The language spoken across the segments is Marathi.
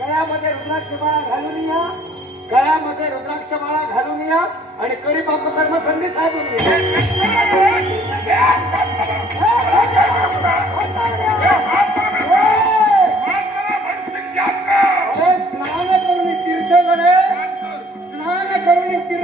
गळ्यामध्ये रुद्राक्ष माळा घालून या गळ्यामध्ये घालून या आणि करी बाप कर्म संधी साधून या.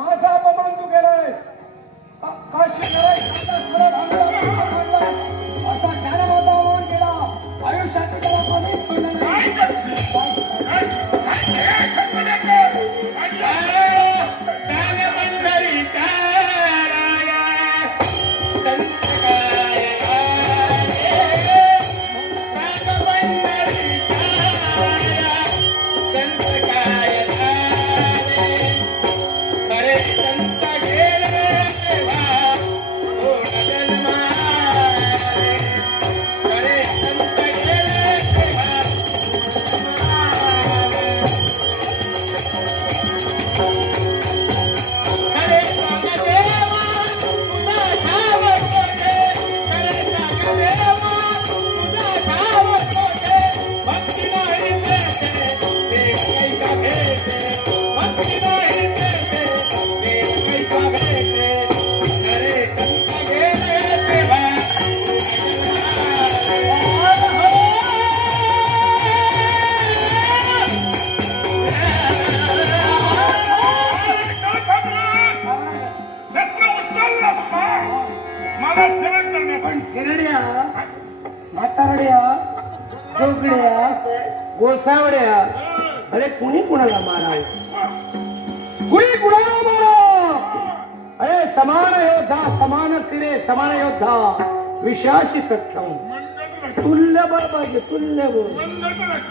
माझा अपमान तू केलाय काशी केलाय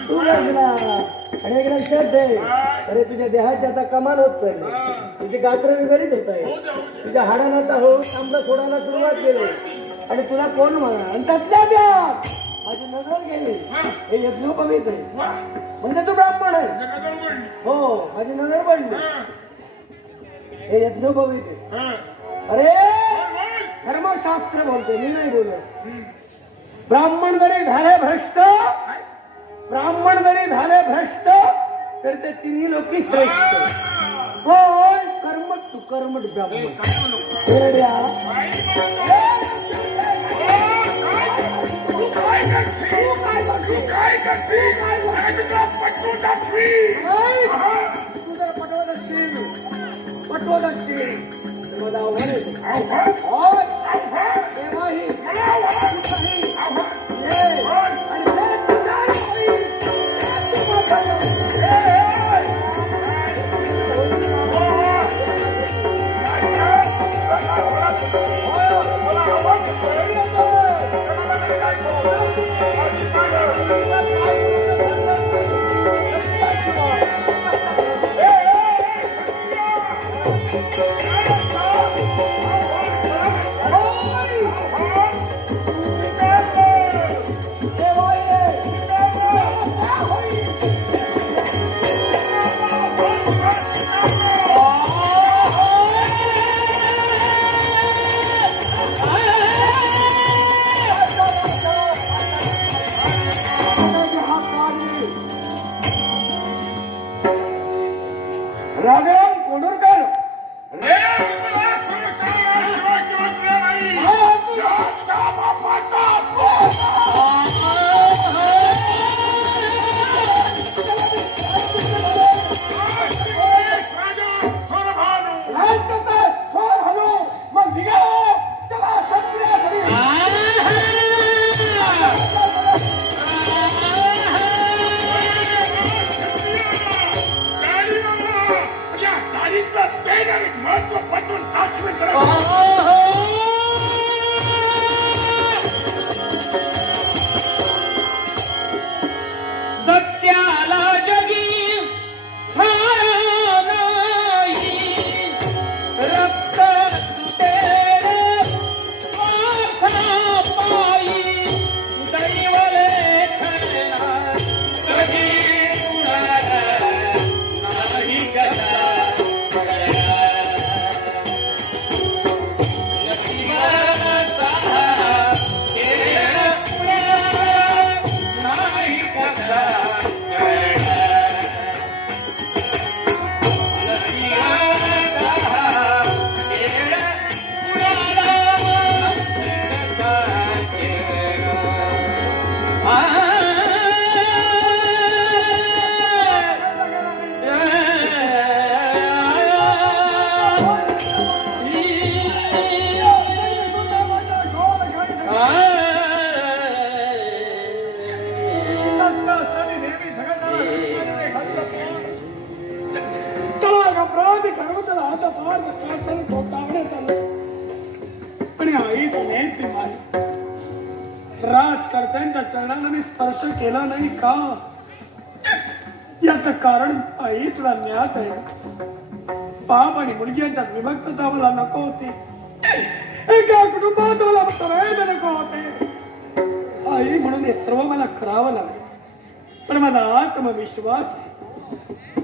तुला अनेक लक्षात दे अरे तुझ्या देहाची आता कमाल होत चालली. तुझी गात्र विगळीत होत आहे. तुझ्या हाडाला आता हो तांबडं सोडायला सुरुवात केली. आणि तुला कोण म्हणा आणि त्यातल्या त्यात माझी नजर गेली. हे. यज्ञोपवीत आहे. म्हणजे तू ब्राह्मण आहे. हो माझी नजर पडली. हे. यज्ञोपवीत आहे. अरे धर्मशास्त्र बोलते मी नाही बोलत. ब्राह्मण जरी झाले भ्रष्ट. ब्राह्मण जरी झाले भ्रष्ट तर ते तिन्ही लोक श्रेष्ठ. होय कर्मट तू कर्मट तू जर पटवत असशील पटवत असशील त्यांच्या चरणाला मी स्पर्श केला नाही का? याच कारण आई तुला ज्ञात आहे. पाप आणि मुलगी यांच्यात विभक्तता मला नको होती. एका कुटुंबात मला करायला नको होते. आई म्हणून हे सर्व मला करावं लागलं. पण माझा आत्मविश्वास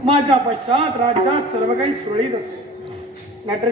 माझ्या पश्चात राज्यात सर्व काही सुरळीत असते मॅट्र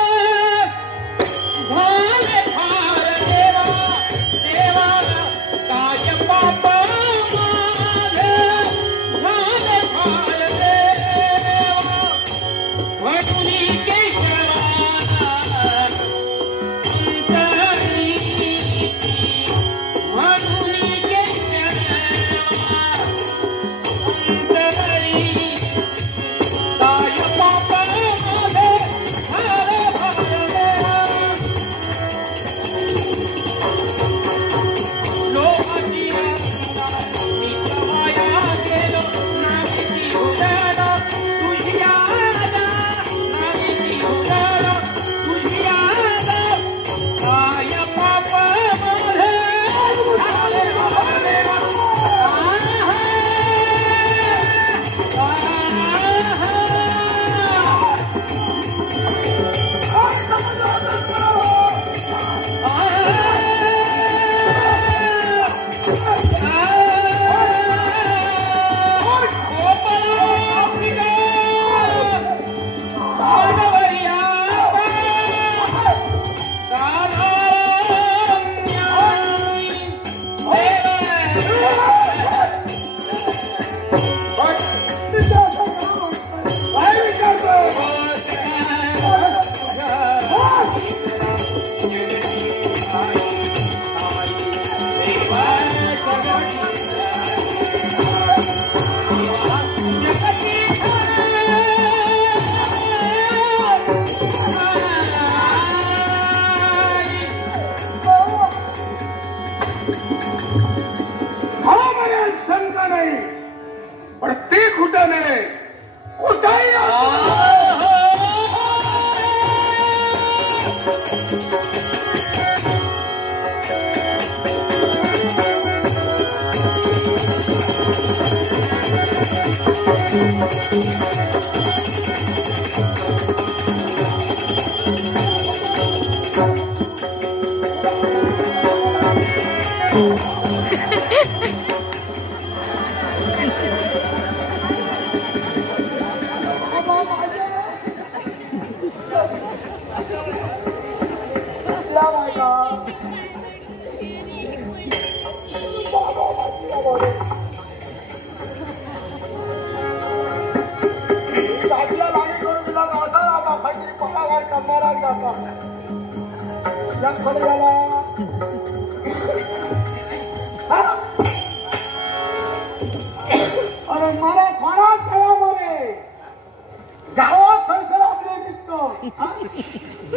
ते कुठं नाही कुठंही पका वाट करणारा झाला अरे खेळामध्ये गावात आपले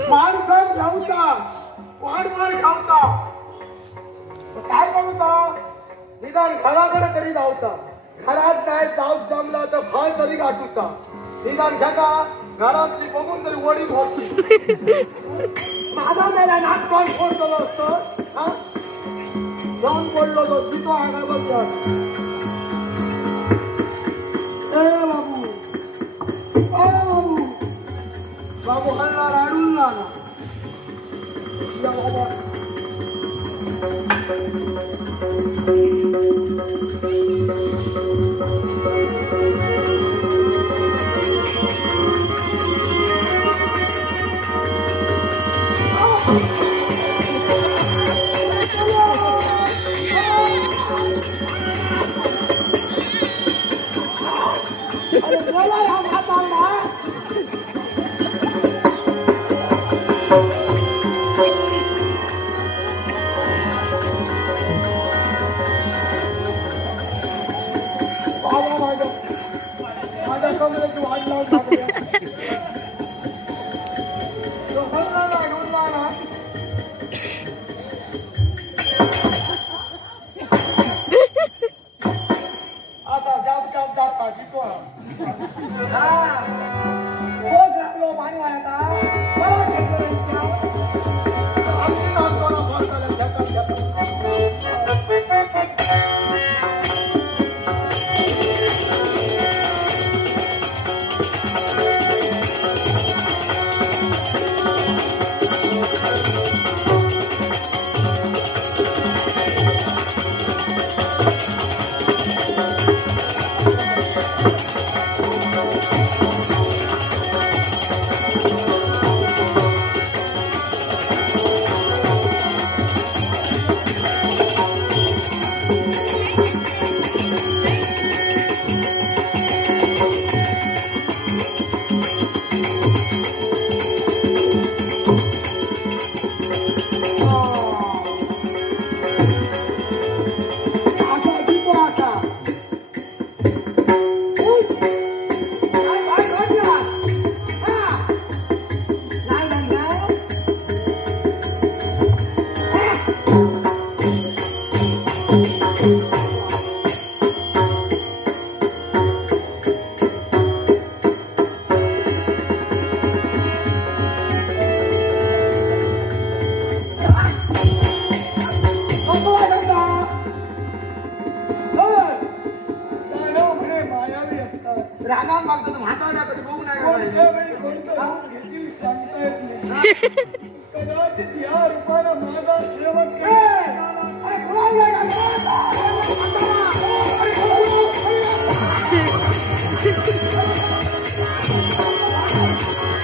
माणसं जाऊचा खाऊचा काय करूचा निदान घराकडे तरी जाऊचा घरात काय जाऊच जमला तर फळ तरी गाठूचा निदान घ्याचा घरातली बघून तरी वडी भरती माझा मेला नाक कोण फोन केलो असतो हा? जाऊन बोललो तो जुतो आगा बघ ए बाबू ओ बाबू बाबू हल्ला राडून ना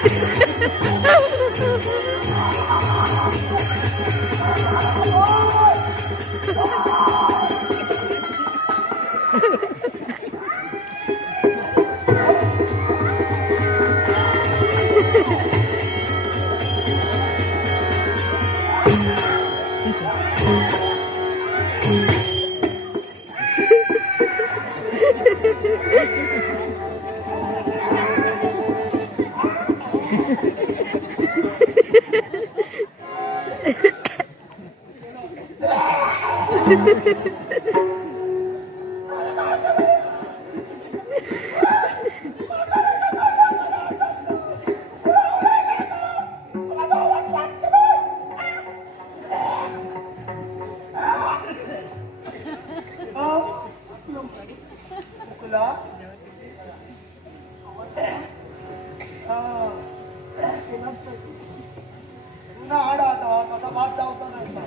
Ha ha ha ha!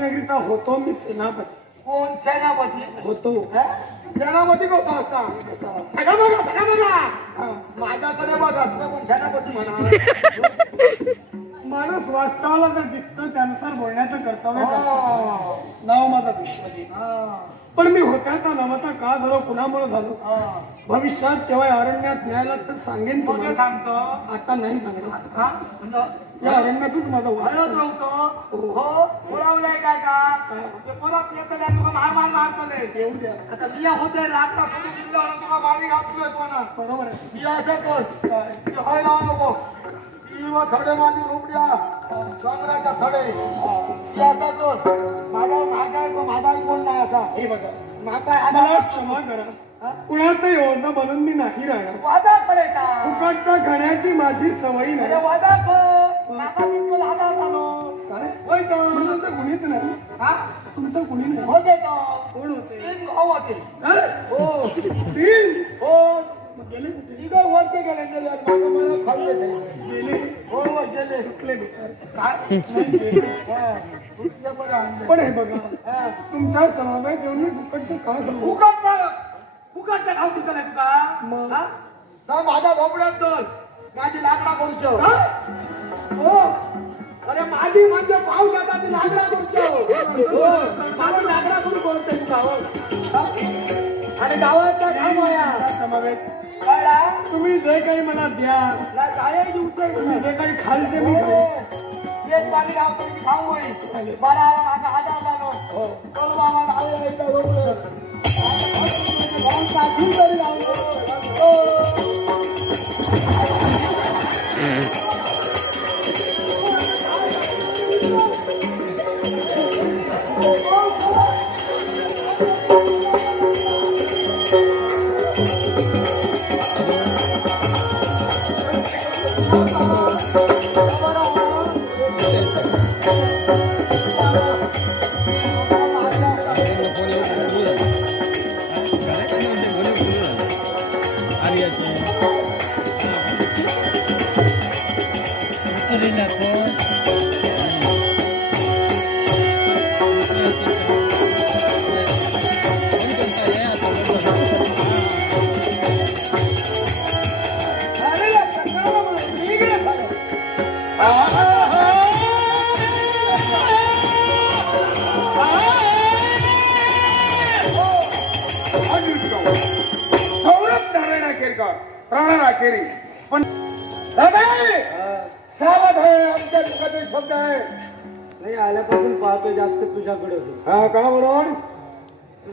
नगरीचा होतो मी सेनापती. कोण? सेनापती? होतो. सेनापती कसा असता बघा बघा. माझ्याकडे बघा कोण सेनापती म्हणा? माणूस वास्तवाला जर दिसतं त्यानुसार बोलण्याचं कर्तव्य करतो. नाव माझं विश्वजित. पण मी होत्याचा नवता का झालो कुणामुळे झालो? भविष्यात केव्हा अरण्यात मिळाला तर सांगेन तुम्हाला. सांगतो? आता नाही सांगतो या अरण्यातच माझा वळत राहतो. हो बोलावलंय काय का? ते परत येतं तुका मार मार मारतो येऊ द्या. आता बिया होते सोडून दिलं कोणा बरोबर आहे. बिया असं कर. काय? हाय लावू नको. किंवा थडे माझी रोपड्या डोंगराच्या थडे ती आता कर माझा माझा माझा कोण नाही असा हे बघा. माझा मला क्षमा करा. कुणाचं योजना म्हणून मी नाही राहणार. वादा करायचा फुकटचा खाण्याची माझी सवय नाही. वादा कर नाका तितकं लादा झालो. काय? होय का तुमचं कुणीच नाही. हा? तुमचं कुणी नाही. होते तो. कोण होते? तीन भाऊ होते. हो. तीन? हो. गेले तिघं वरती गेले गेले मागं मला खाल्ले ते. गेले. हो हो गेले. सुटले काय. हा. पण हे बघा तुमच्या समवेत येऊन मी फुकटचं का करू फुकटचं? फुकटचं खाऊ नाही तुका? हा? तर माझा भोपड्यात तर माझी लाकडा करूचो हो? अरे माझी म्हणजे पाऊस आता ती लाकडा करूचो हो. माझी लाकडा करू बोलते तुका हो. हा? आणि गावाचा काम आहे. समवेत तुम्ही जे काही मला द्या. तुम्ही जे काही खाल ते मी एक पाणी गावतो मी खाऊ होईल. बरा आजार झालो चल बाबा साधून तरी राहिलो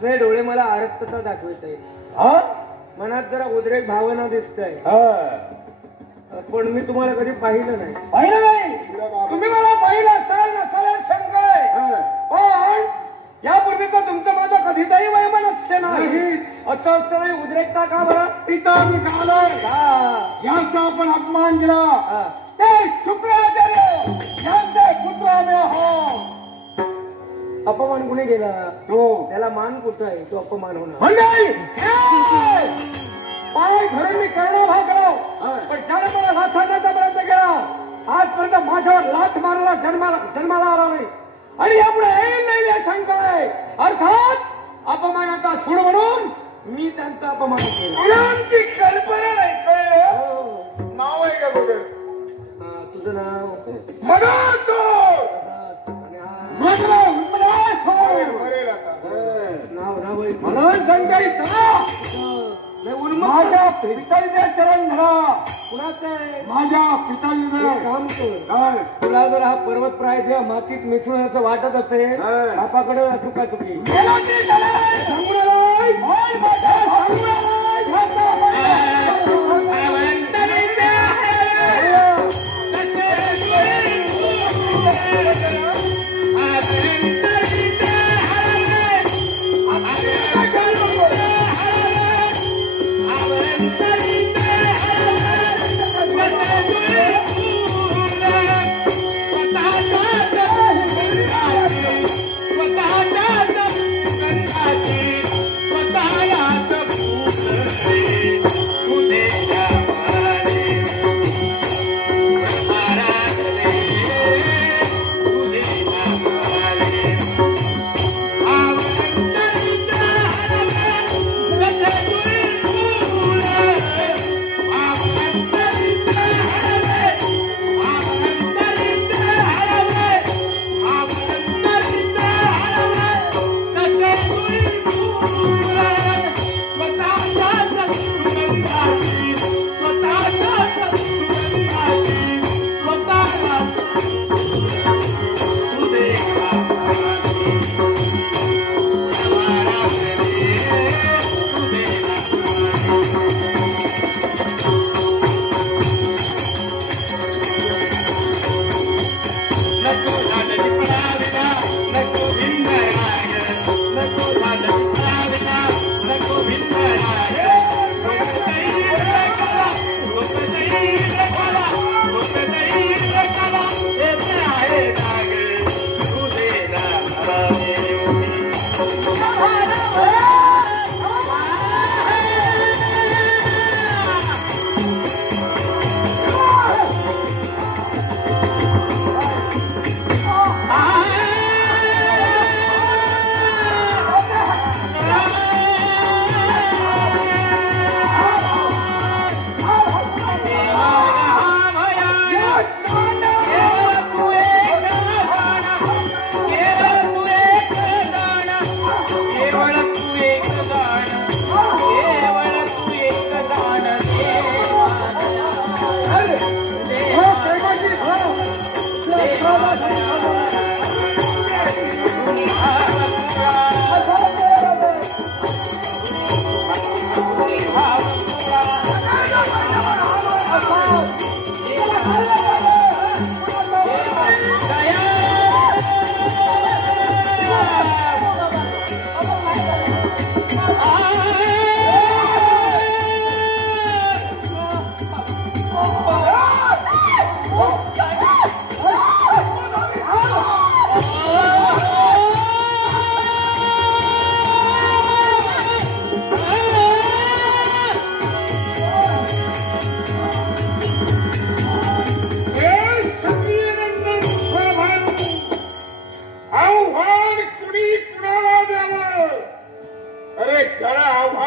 तुझे डोळे मला आरक्तता दाखवत आहे हा? मनात जरा उद्रेक भावना दिसत आहे हा. पण मी तुम्हाला कधी पाहिलं नाही. पाहिलं नाही? तुम्ही मला पाहिलं असाल नसाल शंका आहे हा. पण यापूर्वी तर तुमचं माझं कधीतरी वयमनस्य नाही. नाहीच. असं असताना उद्रेकता का बरं? पिता मी कालोय. हा. ज्यांचा आपण अपमान केला. ते शुक्राचार्य यांचे पुत्र आम्ही आहोत. अपमान कुणी केला? तो त्याला मान कुठं आहे? तो अपमान होणार. पाय धरून मी करणं भागलो हा. पण ज्याने मला वाचवण्याचा प्रयत्न केला. आजपर्यंत माझ्यावर लाथ मारायला जन्माला जन्माला आला नाही आणि यापुढे नाही शंका आहे. अर्थात अपमानाचा सूड म्हणून मी त्यांचा अपमान केला. मुलांची कल्पना नाही कळलं? हो. नाव आहे का बघ हा, तुझं नाव? म्हणून सांगायचं नाही, उन्मत्त. माझ्या पिताजीचे चरण धरा. कुणाचं? माझ्या पिताजीचे. काम कर. तुला जर हा पर्वत प्राय मातीत मिसळून असं वाटत असेल हा. बापाकडे चुका? चुकी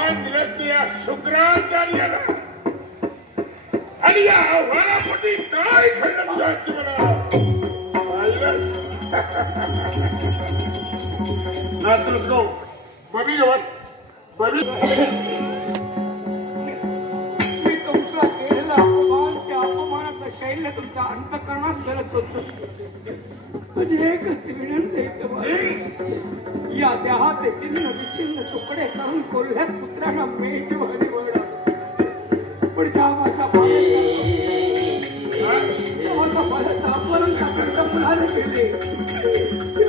ज्याला आव्हान या शुक्राचार्याला. आणि या आव्हानामध्ये काय घडलं तुझ्याची मला? पाहिलंस? नातृष्णो, बबी बस बबी शैल्य तुमच्या अंतकरणात गळत होत म्हणजे एक विनंती तुम्हाला या ते चिन्ह विचिन्न तुकडे करून कोल्ह्यात पुत्रांना मेजवानी वळा पण ज्या माझ्या बाळाचा मुलाने केले. ती